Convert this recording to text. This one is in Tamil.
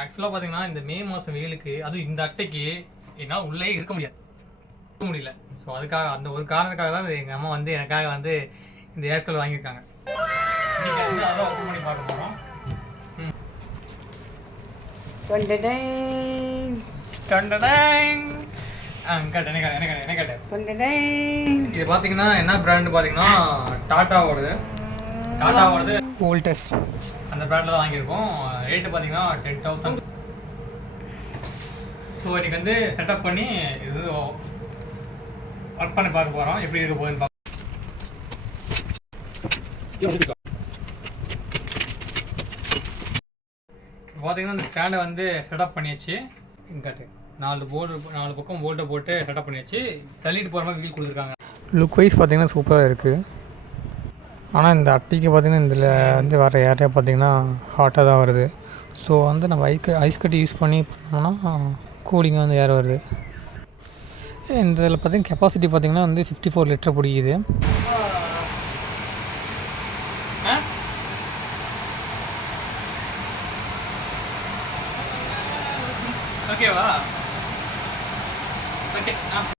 ஆக்சுவலாக பார்த்தீங்கன்னா இந்த மே மாதம் வெயிலுக்கு அதுவும் இந்த அட்டைக்கு என்னால் உள்ளே இருக்க முடியல. ஸோ அதுக்காக அந்த ஒரு காரணத்துக்காக தான் எங்கள் அம்மா வந்து எனக்காக வந்து இந்த ஏர்கூலர் வாங்கியிருக்காங்க. இன்னைக்கு வந்து அதான் ஓப்பன் பண்ணி பார்க்க போகிறோம். இது பார்த்தீங்கன்னா என்ன பிராண்டு பார்த்தீங்கன்னா டாட்டாவோடது வோல்டஸ் அந்த பிராண்டில் தான் வாங்கியிருக்கோம். ரேட்டு பார்த்தீங்கன்னா 10,000. ஸோ இன்றைக்கி வந்து செட்டப் பண்ணி இது ஒர்க் பண்ணி பார்க்க போகிறோம், எப்படி இருக்க போகுதுன்னு பார்க்க. பார்த்தீங்கன்னா இந்த ஸ்டாண்டை வந்து செட்டப் பண்ணியாச்சு. இங்காட்டு 4 பக்கம் போல்ட்டை போட்டு செட்டப் பண்ணியாச்சு. தள்ளிட்டு போகிற மாதிரி வீல் கொடுத்துருக்காங்க. லுக் வைஸ் பார்த்தீங்கன்னா சூப்பராக இருக்குது. ஆனால் இந்த அட்டைக்கு பார்த்திங்கன்னா இதில் வந்து வர ஏரியா பார்த்திங்கன்னா ஹாட்டாக தான் வருது. ஸோ வந்து நம்ம ஐஸ் கட்டி யூஸ் பண்ணி பண்ணோம்னா கூலிங்காக வந்து ஏர் வருது. இந்த இதில் பார்த்திங்கன்னா கெப்பாசிட்டி பார்த்திங்கன்னா வந்து 54 லிட்டர் பிடிக்குது. ஓகேவா? ஓகே.